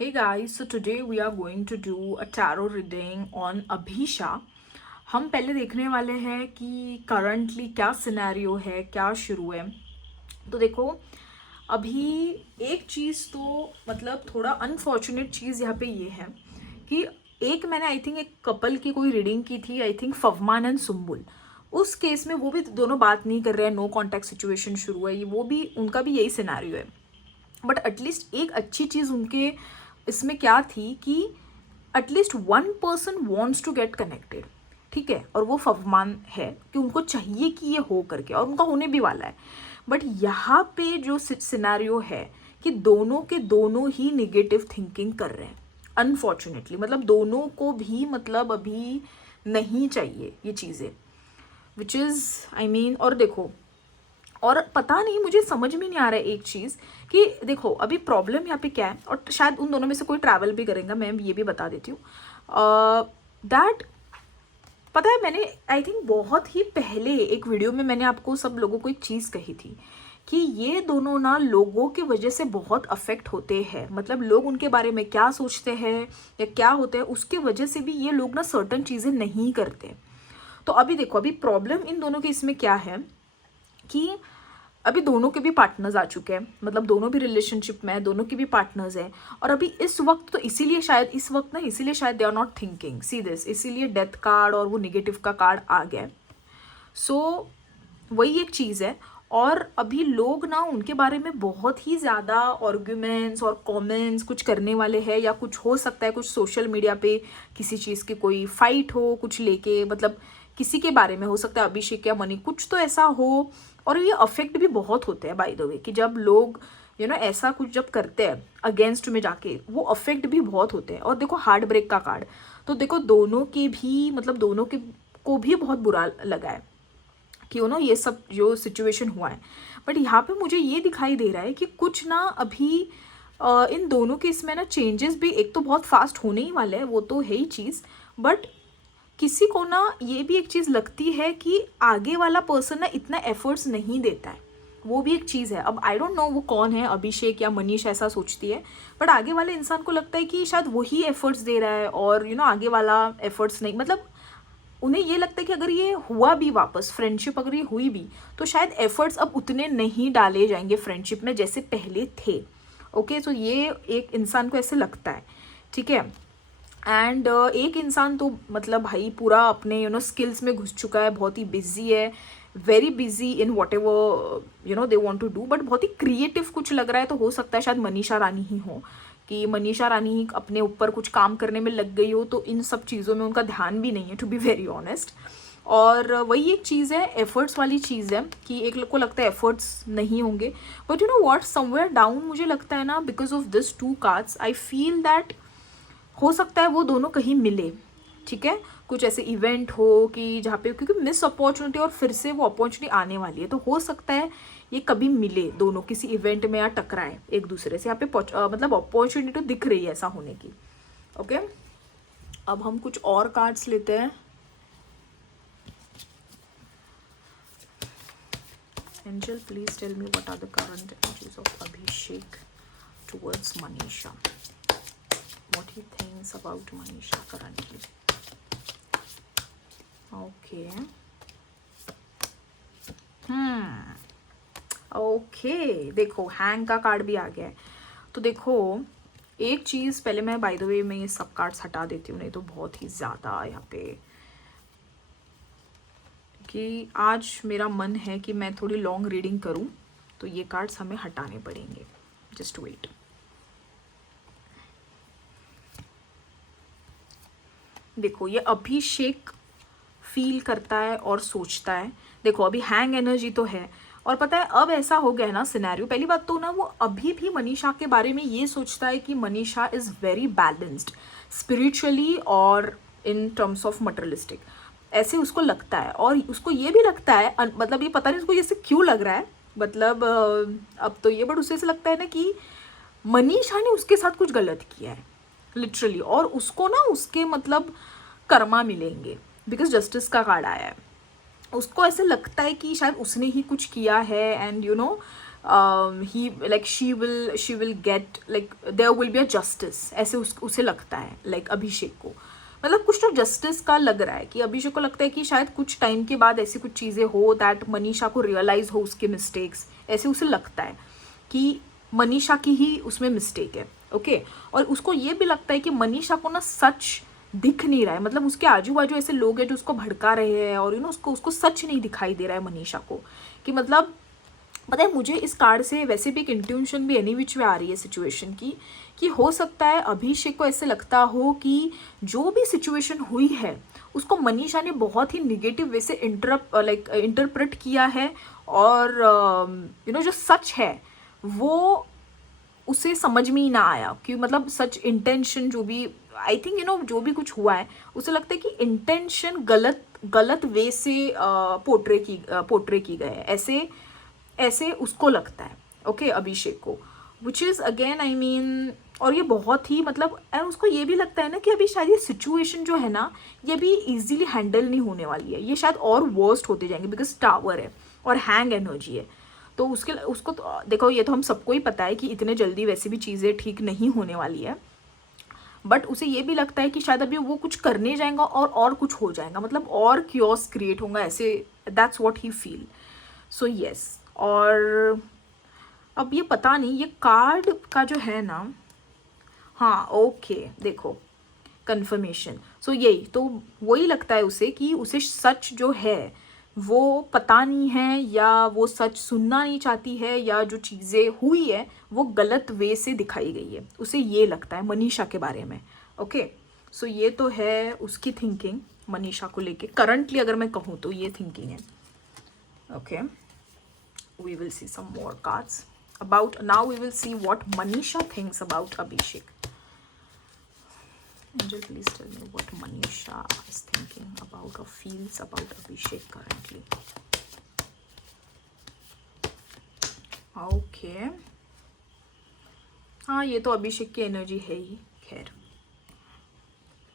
Hey guys, so today we are going to do a tarot reading on Abhisha. हम पहले देखने वाले हैं कि करंटली क्या सिनेरियो है, क्या शुरू है। तो देखो, अभी एक चीज़ तो मतलब थोड़ा अनफॉर्चुनेट चीज़ यहाँ पे ये है कि एक मैंने आई थिंक एक कपल की कोई रीडिंग की थी, आई थिंक फवमान एंड सुम्बुल। उस केस में वो भी दोनों बात नहीं कर रहे हैं, नो कॉन्टैक्ट सिचुएशन शुरू है, ये वो भी उनका भी यही सिनेरियो है। बट एटलीस्ट एक अच्छी चीज़ उनके इसमें क्या थी कि at least one person wants to get connected, ठीक है, और वो फवमान है कि उनको चाहिए कि ये हो करके, और उनका होने भी वाला है। बट यहाँ पे जो सिनेरियो है कि दोनों के दोनों ही निगेटिव थिंकिंग कर रहे हैं अनफॉर्चुनेटली, मतलब दोनों को भी मतलब अभी नहीं चाहिए ये चीज़ें, विच इज़ आई मीन। और देखो, और पता नहीं, मुझे समझ में नहीं आ रहा है एक चीज़ कि देखो अभी प्रॉब्लम यहाँ पे क्या है, और शायद उन दोनों में से कोई ट्रैवल भी करेगा, मैं ये भी बता देती हूँ दैट पता है, मैंने आई थिंक बहुत ही पहले एक वीडियो में मैंने आपको सब लोगों को एक चीज़ कही थी कि ये दोनों ना लोगों की वजह से बहुत अफेक्ट होते हैं, मतलब लोग उनके बारे में क्या सोचते हैं या क्या होते हैं उसके वजह से भी ये लोग ना सर्टन चीज़ें नहीं करते। तो अभी देखो, अभी प्रॉब्लम इन दोनों के इसमें क्या है कि अभी दोनों के भी पार्टनर्स आ चुके हैं, मतलब दोनों भी रिलेशनशिप में है, दोनों के भी पार्टनर्स हैं। और अभी इस वक्त तो इसीलिए शायद इस वक्त ना इसीलिए शायद they are not thinking see this, इसीलिए डेथ कार्ड और वो निगेटिव का कार्ड आ गया। सो वही एक चीज़ है। और अभी लोग ना उनके बारे में बहुत ही ज़्यादा आर्ग्यूमेंट्स और कमेंट्स कुछ करने वाले हैं, या कुछ हो सकता है कुछ सोशल मीडिया पे किसी चीज़ की कोई फाइट हो कुछ लेके, मतलब किसी के बारे में हो सकता है, अभिषेक या मनी, कुछ तो ऐसा हो। और ये अफेक्ट भी बहुत होते हैं बाय द वे, कि जब लोग ऐसा कुछ जब करते हैं अगेंस्ट में जाके, वो अफेक्ट भी बहुत होते हैं। और देखो हार्ट ब्रेक का कार्ड, तो देखो दोनों के भी मतलब दोनों के को भी बहुत बुरा लगा है कि ये सब जो सिचुएशन हुआ है। बट यहाँ पे मुझे ये दिखाई दे रहा है कि कुछ ना अभी इन दोनों के इसमें ना चेंजेस भी एक तो बहुत फास्ट होने ही वाले हैं, वो तो है ही चीज़। बट किसी को ना ये भी एक चीज़ लगती है कि आगे वाला पर्सन ना इतना एफर्ट्स नहीं देता है, वो भी एक चीज़ है। अब आई डोंट नो वो कौन है, अभिषेक या मनीष ऐसा सोचती है, बट आगे वाले इंसान को लगता है कि शायद वही एफर्ट्स दे रहा है और आगे वाला एफर्ट्स नहीं, मतलब उन्हें ये लगता है कि अगर ये हुआ भी वापस फ्रेंडशिप अगर ये हुई भी तो शायद एफर्ट्स अब उतने नहीं डाले जाएंगे फ्रेंडशिप में जैसे पहले थे। ओके, तो ये एक इंसान को ऐसे लगता है, ठीक है। एंड एक इंसान तो मतलब भाई पूरा अपने स्किल्स में घुस चुका है, बहुत ही बिजी है, very busy in whatever they want to do, but बहुत ही क्रिएटिव कुछ लग रहा है। तो हो सकता है शायद मनीषा रानी ही हो, कि मनीषा रानी ही अपने ऊपर कुछ काम करने में लग गई हो, तो इन सब चीज़ों में उनका ध्यान भी नहीं है, टू बी वेरी ऑनेस्ट। और वही एक चीज़ है, एफर्ट्स वाली चीज़ है कि एक लोग को लगता है एफर्ट्स नहीं होंगे, बट व्हाट, समवेयर डाउन मुझे लगता है ना, because of this to cards I feel that हो सकता है वो दोनों कहीं मिले, ठीक है, कुछ ऐसे इवेंट हो कि जहाँ पे, क्योंकि मिस अपॉर्चुनिटी और फिर से वो अपॉर्चुनिटी आने वाली है, तो हो सकता है ये कभी मिले दोनों किसी इवेंट में या टकराए एक दूसरे से। यहाँ पे मतलब अपॉर्चुनिटी तो दिख रही है ऐसा होने की। ओके, अब हम कुछ और कार्ड्स लेते हैं। Angel, please tell me what are the current energies of Abhishek towards Manisha, what he thinks about Manisha currently. Okay. Okay, देखो हैंग का कार्ड भी आ गया है। तो देखो एक चीज़ पहले मैं बाय द वे में ये सब कार्ड्स हटा देती हूँ, नहीं तो बहुत ही ज़्यादा यहाँ पे, कि आज मेरा मन है कि मैं थोड़ी लॉन्ग रीडिंग करूँ, तो ये कार्ड्स हमें हटाने पड़ेंगे। Just wait. देखो ये अभिषेक फील करता है और सोचता है। देखो अभी हैंग एनर्जी तो है, और पता है अब ऐसा हो गया है ना सिनेरियो, पहली बात तो ना वो अभी भी मनीषा के बारे में ये सोचता है कि Manisha is very balanced spiritually और इन टर्म्स ऑफ मटेरियलिस्टिक, ऐसे उसको लगता है। और उसको ये भी लगता है, मतलब ये पता नहीं उसको जैसे क्यों लग रहा है, मतलब अब तो ये, बट उसे ऐसे लगता है ना कि मनीषा ने उसके साथ कुछ गलत किया है लिटरली, और उसको ना उसके मतलब कर्मा मिलेंगे, बिकॉज जस्टिस का कार्ड आया है। उसको ऐसे लगता है कि शायद उसने ही कुछ किया है, and he like she will get like there will be a justice, ऐसे उसे लगता है लाइक अभिषेक को, मतलब कुछ तो जस्टिस का लग रहा है कि अभिषेक को लगता है कि शायद कुछ टाइम के बाद ऐसी कुछ चीज़ें हो दैट मनीषा को रियलाइज हो उसके मिस्टेक्स, ऐसे उसे लगता है कि मनीषा की ही उसमें मिस्टेक है। ओके, और उसको ये भी लगता है कि मनीषा को ना सच दिख नहीं रहा है, मतलब उसके आजू बाजू ऐसे लोग हैं जो उसको भड़का रहे हैं और उसको उसको सच नहीं दिखाई दे रहा है मनीषा को, कि मतलब पता है मुझे इस कार्ड से वैसे भी एक इंट्यूशन भी एनी विच में आ रही है सिचुएशन की, कि हो सकता है अभिषेक को ऐसे लगता हो कि जो भी सिचुएशन हुई है उसको मनीषा ने बहुत ही निगेटिव वे से इंटरप्रेट किया है, और जो सच है वो उसे समझ में ही ना आया, कि मतलब सच इंटेंशन जो भी आई थिंक जो भी कुछ हुआ है उसे लगता है कि इंटेंशन गलत गलत वे से पोर्ट्रे की गए है, ऐसे ऐसे उसको लगता है। ओके, अभिषेक को, which is again I mean, और ये बहुत ही मतलब उसको ये भी लगता है ना कि अभी शायद ये सिचुएशन जो है ना ये भी इजीली हैंडल नहीं होने वाली है, ये शायद और वर्स्ट होते जाएंगे, बिकॉज टावर है और हैंग एनर्जी है, तो उसको तो देखो ये तो हम सबको ही पता है कि इतने जल्दी वैसे भी चीज़ें ठीक नहीं होने वाली है, बट उसे ये भी लगता है कि शायद अभी वो कुछ करने जाएगा और कुछ हो जाएगा, मतलब और क्योस क्रिएट होगा ऐसे, that's what he feel. So yes, और अब ये पता नहीं ये कार्ड का जो है ना, हाँ ओके देखो कंफर्मेशन, सो यही तो वही लगता है उसे कि उसे सच जो है वो पता नहीं है, या वो सच सुनना नहीं चाहती है, या जो चीज़ें हुई है वो गलत वे से दिखाई गई है, उसे ये लगता है मनीषा के बारे में। ओके, सो ये तो है उसकी थिंकिंग मनीषा को लेके करंटली, अगर मैं कहूँ तो ये थिंकिंग है। Okay, we will see some more cards about, now we will see what Manisha thinks about Abhishek. Angel, please tell me what Manisha is thinking about or feels about Abhishek currently. Okay, हाँ ये तो अभिषेक की energy है ही, खैर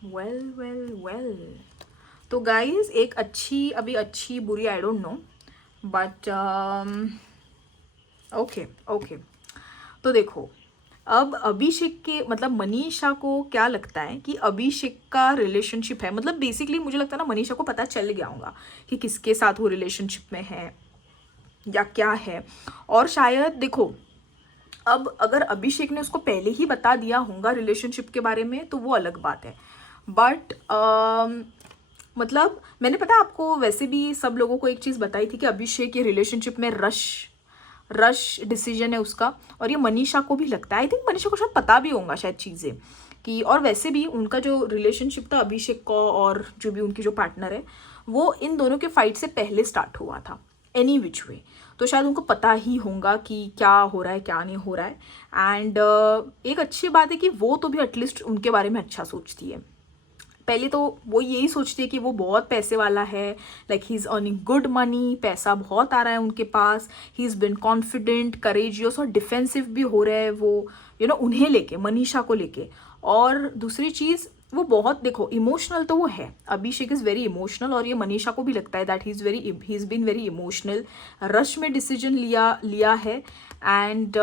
well well well. तो guys एक अच्छी, अभी अच्छी बुरी I don't know, but okay okay, तो देखो अब अभिषेक के मतलब मनीषा को क्या लगता है कि अभिषेक का रिलेशनशिप है, मतलब बेसिकली मुझे लगता है ना मनीषा को पता चल गया होगा कि किसके साथ वो रिलेशनशिप में है या क्या है, और शायद देखो अब अगर अभिषेक ने उसको पहले ही बता दिया होगा रिलेशनशिप के बारे में तो वो अलग बात है, बट मतलब मैंने पता आपको वैसे भी सब लोगों को एक चीज़ बताई थी कि अभिषेक के रिलेशनशिप में रश डिसीजन है उसका, और ये मनीषा को भी लगता है, आई थिंक मनीषा को शायद पता भी होगा शायद चीज़ें कि, और वैसे भी उनका जो रिलेशनशिप था अभिषेक को और जो भी उनकी जो पार्टनर है वो इन दोनों के फाइट से पहले स्टार्ट हुआ था एनी विच वे, तो शायद उनको पता ही होगा कि क्या हो रहा है क्या नहीं हो रहा है, एंड एक अच्छी बात है कि वो तो भी एटलीस्ट उनके बारे में अच्छा सोचती है। पहले तो वो यही सोचती है कि वो बहुत पैसे वाला है, like he is earning good money, पैसा बहुत आ रहा है उनके पास, he is been confident courageous और डिफेंसिव भी हो रहे हैं वो उन्हें लेके, मनीषा को लेके, और दूसरी चीज़ वो बहुत देखो इमोशनल तो वो है, अभिषेक इज़ वेरी इमोशनल, और ये मनीषा को भी लगता है that he is been very emotional, rush में डिसीजन लिया है, and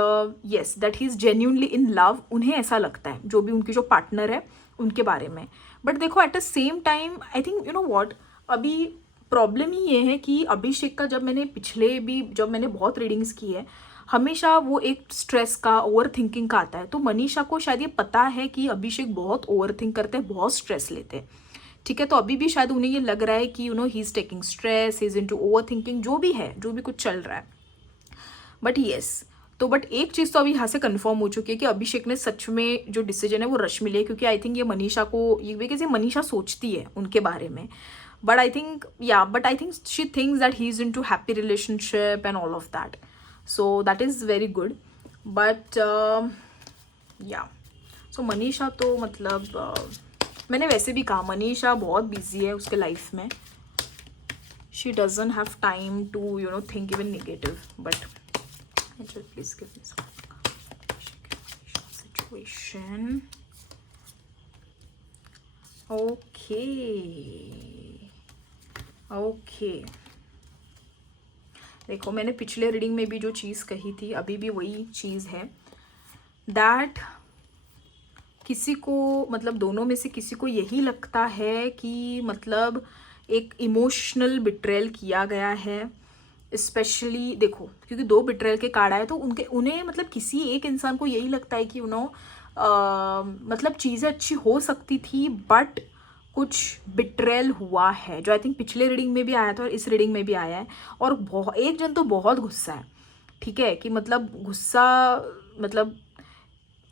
yes that he is genuinely in love, उन्हें ऐसा लगता है जो भी उनकी जो पार्टनर है उनके बारे में। बट देखो at the same time I think what, अभी प्रॉब्लम ही ये है कि अभिषेक का जब मैंने बहुत रीडिंग्स की है हमेशा वो एक स्ट्रेस का ओवर थिंकिंग का आता है, तो मनीषा को शायद ये पता है कि अभिषेक बहुत ओवर थिंक करते हैं, बहुत स्ट्रेस लेते हैं, ठीक है, तो अभी भी शायद उन्हें ये लग रहा है कि he is taking stress, he is into over thinking, जो भी है जो भी कुछ चल रहा है, बट येस तो बट एक चीज़ तो अभी यहाँ से कंफर्म हो चुकी है कि अभिषेक ने सच में जो डिसीजन है वो रश में लिया, क्योंकि आई थिंक ये मनीषा को ये बिकॉज ये मनीषा सोचती है उनके बारे में, but I think she thinks that he is into happy relationship and all of that, so that is very good, but या सो मनीषा तो मतलब मैंने वैसे भी कहा मनीषा बहुत बिजी है उसके लाइफ में, she doesn't have time to think even negative, but Angel, please give me some situation. Okay. देखो मैंने पिछले रीडिंग में भी जो चीज़ कही थी अभी भी वही चीज़ है, दैट किसी को मतलब दोनों में से किसी को यही लगता है कि मतलब एक इमोशनल बिट्रेल किया गया है। स्पेशली देखो क्योंकि 2 बिट्रेल के कार्ड आए तो उन्हें मतलब किसी एक इंसान को यही लगता है कि मतलब चीज़ें अच्छी हो सकती थी बट कुछ बिट्रेल हुआ है, जो आई थिंक पिछले रीडिंग में भी आया था और इस रीडिंग में भी आया है। और एक जन तो बहुत गुस्सा है, ठीक है, कि मतलब गुस्सा मतलब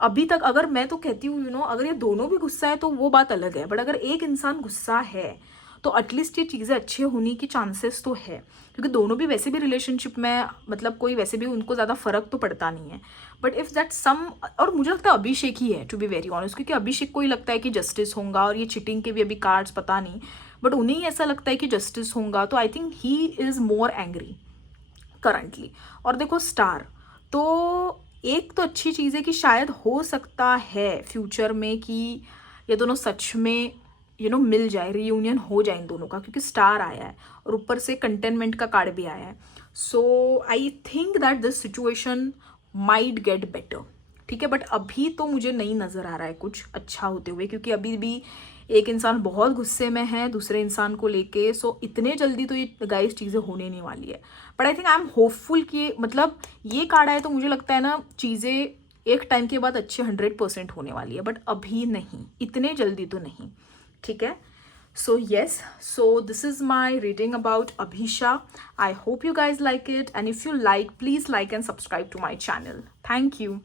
अभी तक अगर मैं तो कहती हूँ अगर ये दोनों भी गुस्सा है तो वो बात अलग है, बट अगर एक इंसान गुस्सा है तो एटलीस्ट ये चीज़ें अच्छे होने की चांसेस तो है, क्योंकि दोनों भी वैसे भी रिलेशनशिप में मतलब कोई वैसे भी उनको ज़्यादा फर्क तो पड़ता नहीं है। बट इफ़ दैट सम, और मुझे लगता है अभिषेक ही है टू बी वेरी ऑनेस्ट, क्योंकि अभिषेक को ही लगता है कि जस्टिस होगा, और ये चिटिंग के भी अभी कार्ड्स पता नहीं, बट उन्हें ही ऐसा लगता है कि जस्टिस होगा, तो I think he is more angry currently. और देखो स्टार, तो एक तो अच्छी चीज़ है कि शायद हो सकता है फ्यूचर में कि ये दोनों सच में मिल जाए, रियूनियन हो जाए इन दोनों का, क्योंकि स्टार आया है और ऊपर से कंटेनमेंट का कार्ड भी आया है। So I think that this situation might get better, ठीक है, बट अभी तो मुझे नहीं नज़र आ रहा है कुछ अच्छा होते हुए, क्योंकि अभी भी एक इंसान बहुत गुस्से में है दूसरे इंसान को लेके। सो इतने जल्दी तो ये गाइस चीज़ें होने नहीं वाली है, but I think I am hopeful कि मतलब ये कार्ड आए तो मुझे लगता है ना चीज़ें एक टाइम के बाद अच्छे 100% होने वाली है, बट अभी नहीं, इतने जल्दी तो नहीं, ठीक है। So yes, so this is my reading about Abhisha. I hope you guys like it, and if you like, please like and subscribe to my channel. Thank you.